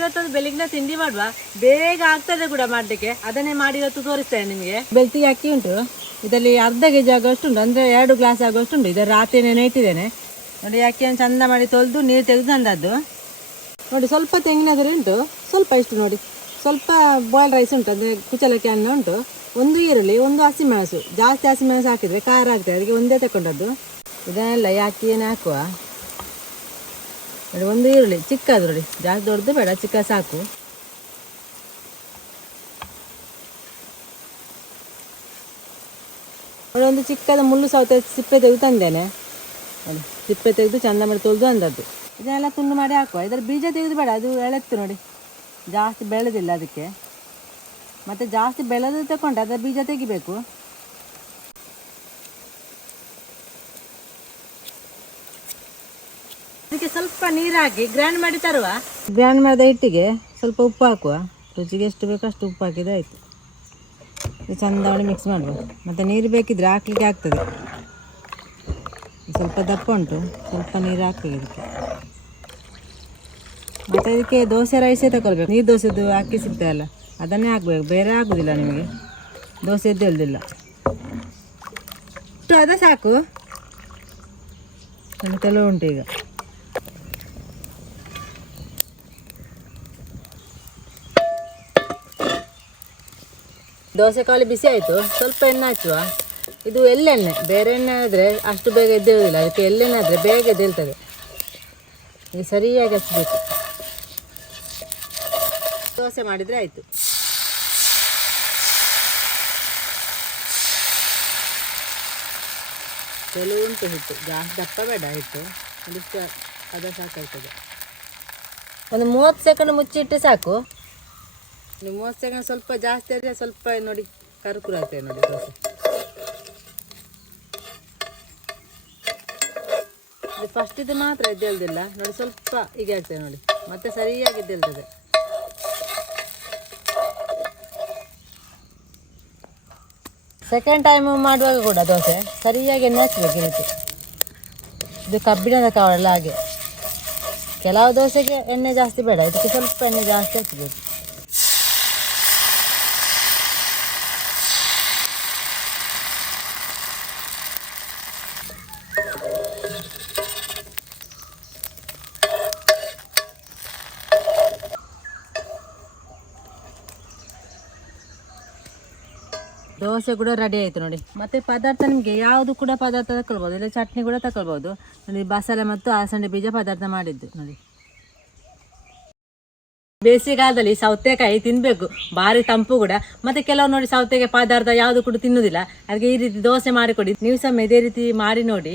ಇವತ್ತೊಂದು ಬೆಳಗಿನ ತಿಂಡಿ ಮಾಡುವ? ಬೇಗ ಆಗ್ತದೆ ಕೂಡ ಮಾಡ್ಲಿಕ್ಕೆ. ಅದನ್ನೇ ಮಾಡಿ ಇವತ್ತು ತೋರಿಸ್ತೇನೆ ನಿಮಗೆ. ಬೆಳ್ತಿಗೆ ಅಕ್ಕಿ ಉಂಟು. ಇದರಲ್ಲಿ ಅರ್ಧ ಕೆ ಜಿ ಆಗುವಷ್ಟು ಉಂಟು. ಅಂದರೆ ಎರಡು ಗ್ಲಾಸ್ ಆಗುವಷ್ಟು ಉಂಟು. ಇದರ ರಾತ್ರಿ ನೆನೆ ಇಟ್ಟಿದ್ದೇನೆ. ನೋಡಿ, ಅಕ್ಕಿಯನ್ನು ಚಂದ ಮಾಡಿ ತೊಳೆದು ನೀರು ತೆಗೆದು ತಂದದ್ದು. ನೋಡಿ, ಸ್ವಲ್ಪ ತೆಂಗಿನಾದರೆ ಉಂಟು. ಸ್ವಲ್ಪ ಇಷ್ಟು ನೋಡಿ. ಸ್ವಲ್ಪ ಬಾಯ್ಲ್ ರೈಸ್ ಉಂಟು. ಅಂದರೆ ಕುಚಲಕ್ಕಿ ಅನ್ನ ಉಂಟು. ಒಂದು ಈರುಳ್ಳಿ, ಒಂದು ಹಸಿಮೆಣಸು. ಜಾಸ್ತಿ ಹಸಿಮೆಣಸು ಹಾಕಿದರೆ ಖಾರ ಆಗ್ತದೆ. ಅದಕ್ಕೆ ಒಂದೇ ತಗೊಂಡದ್ದು ಇದನ್ನೆಲ್ಲ ಈ ಅಕ್ಕಿಯನ್ನು ಹಾಕುವ. ನೋಡಿ ಒಂದು ಈರುಳ್ಳಿ, ಚಿಕ್ಕದು ನೋಡಿ. ಜಾಸ್ತಿ ದೊಡ್ಡದು ಬೇಡ, ಚಿಕ್ಕ ಸಾಕು. ಒಂದು ಚಿಕ್ಕದ ಮುಳ್ಳು ಸೌತೆ ಸಿಪ್ಪೆ ತೆಗೆದು ತಂದೇನೆ. ನೋಡಿ, ಸಿಪ್ಪೆ ತೆಗೆದು ಚಂದ ಮಾಡಿ ತೊಳೆದು ಅಂದದ್ದು. ಇದನ್ನೆಲ್ಲ ತುಂಡು ಮಾಡಿ ಹಾಕುವ. ಇದರ ಬೀಜ ತೆಗೆದು ಬೇಡ, ಅದು ಎಳೆತ್ತು ನೋಡಿ. ಜಾಸ್ತಿ ಬೆಳೆದಿಲ್ಲ ಅದಕ್ಕೆ. ಮತ್ತು ಜಾಸ್ತಿ ಬೆಳೆದು ತಗೊಂಡು ಅದರ ಬೀಜ ತೆಗಿಬೇಕು. ಅದಕ್ಕೆ ಸ್ವಲ್ಪ ನೀರು ಹಾಕಿ ಗ್ರೈಂಡ್ ಮಾಡಿ ತರುವ. ಗ್ರ್ಯಾಂಡ್ ಮಾಡಿದ ಹಿಟ್ಟಿಗೆ ಸ್ವಲ್ಪ ಉಪ್ಪು ಹಾಕುವ. ರುಚಿಗೆ ಎಷ್ಟು ಬೇಕೋ ಅಷ್ಟು ಉಪ್ಪು ಹಾಕಿದ್ರೆ ಆಯಿತು. ಇದು ಮಾಡಿ ಮಿಕ್ಸ್ ಮಾಡುವ. ಮತ್ತು ನೀರು ಬೇಕಿದ್ರೆ ಹಾಕ್ಲಿಕ್ಕೆ ಆಗ್ತದೆ. ಸ್ವಲ್ಪ ದಪ್ಪ ಉಂಟು, ಸ್ವಲ್ಪ ನೀರು ಹಾಕಿ ಇದಕ್ಕೆ. ಮತ್ತು ಇದಕ್ಕೆ ದೋಸೆ ರೈಸೇ ತಗೊಳ್ಬೇಕು ನೀರು ದೋಸೆದು ಅಕ್ಕಿ ಸಿಗ್ತದಲ್ಲ ಅದನ್ನೇ ಹಾಕ್ಬೇಕು. ಬೇರೆ ಆಗೋದಿಲ್ಲ ನಿಮಗೆ. ದೋಸೆ ಎದ್ದೇಳುದಿಲ್ಲ ಇಷ್ಟು ಅದ ಸಾಕು ಕೆಲವು ಉಂಟು ಈಗ. ದೋಸೆ ಕಾಳು ಬಿಸಿ ಆಯಿತು. ಸ್ವಲ್ಪ ಎಣ್ಣೆ ಹಚ್ಚುವ ಇದು ಎಳ್ಳೆಣ್ಣೆ. ಬೇರೆ ಎಣ್ಣೆ ಆದರೆ ಅಷ್ಟು ಬೇಗ ಎದ್ದೇಳುವುದಿಲ್ಲ ಅದಕ್ಕೆ ಎಳ್ಳೆಣ್ಣೆ ಆದರೆ ಬೇಗ ಎದ್ದೇಳ್ತದೆ. ಇದು ಸರಿಯಾಗಿ ಹಚ್ಚಬೇಕು ದೋಸೆ ಮಾಡಿದರೆ ಆಯಿತು. ಕೆಲವು ಉಂಟು ಹಿಟ್ಟು. ಜಾಸ್ತಿ ದಪ್ಪ ಬೇಡ ಹಿಟ್ಟು. ಒಂದಿಷ್ಟು ಅದ ಸಾಕಾಗ್ತದೆ ಒಂದು ಮೂವತ್ತು ಸೆಕೆಂಡ್ ಮುಚ್ಚಿಟ್ಟು ಸಾಕು. ನೀವು ಮೂವತ್ತು ಸೆಕೆಂಡ್ ಸ್ವಲ್ಪ ಜಾಸ್ತಿ ಆದರೆ ಸ್ವಲ್ಪ ನೋಡಿ ಕರ್ಕುರ ಆಗ್ತದೆ ನೋಡಿ ದೋಸೆ. ಇದು ಫಸ್ಟ್ ಇದು ಮಾತ್ರ ಎದ್ದೇಳ್ದಿಲ್ಲ. ನೋಡಿ ಸ್ವಲ್ಪ ಹೀಗೆ ಆಗ್ತದೆ ನೋಡಿ. ಮತ್ತೆ ಸರಿಯಾಗಿ ಎದ್ದೇಳ್ತದೆ. ಸೆಕೆಂಡ್ ಟೈಮ್ ಮಾಡುವಾಗ ಕೂಡ ದೋಸೆ ಸರಿಯಾಗಿ ಎಣ್ಣೆ ಹಚ್ಬೇಕು ಈ ರೀತಿ ಇದು ಕಬ್ಬಿಣದ ಕಾವಲ್ಲ ಹಾಗೆ. ಕೆಲವು ದೋಸೆಗೆ ಎಣ್ಣೆ ಜಾಸ್ತಿ ಬೇಡ. ಇದಕ್ಕೆ ಸ್ವಲ್ಪ ಎಣ್ಣೆ ಜಾಸ್ತಿ ಹಚ್ಚಬೇಕು ದೋಸೆ ಕೂಡ ರೆಡಿ ಆಯಿತು ನೋಡಿ. ಮತ್ತೆ ಪದಾರ್ಥ ನಿಮಗೆ ಯಾವುದು ಕೂಡ ಪದಾರ್ಥ ತಗೊಳ್ಬೋದು ಇಲ್ಲ ಚಟ್ನಿ ಕೂಡ ತಗೊಳ್ಬೋದು ನೋಡಿ, ಬಸಳೆ ಮತ್ತು ಅಲಸಂಡೆ ಬೀಜ ಪದಾರ್ಥ ಮಾಡಿದ್ದು ನೋಡಿ. ಬೇಸಿಗೆಗಾಲದಲ್ಲಿ ಸೌತೆಕಾಯಿ ತಿನ್ನಬೇಕು ಭಾರಿ ತಂಪು ಕೂಡ. ಮತ್ತೆ ಕೆಲವು ನೋಡಿ ಸೌತೆಗೆ ಪದಾರ್ಥ ಯಾವುದು ಕೂಡ ತಿನ್ನುವುದಿಲ್ಲ ಅದಕ್ಕೆ ಈ ರೀತಿ ದೋಸೆ ಮಾಡಿಕೊಡಿ. ನೀವು ಸಹ ಇದೇ ರೀತಿ ಮಾಡಿ ನೋಡಿ.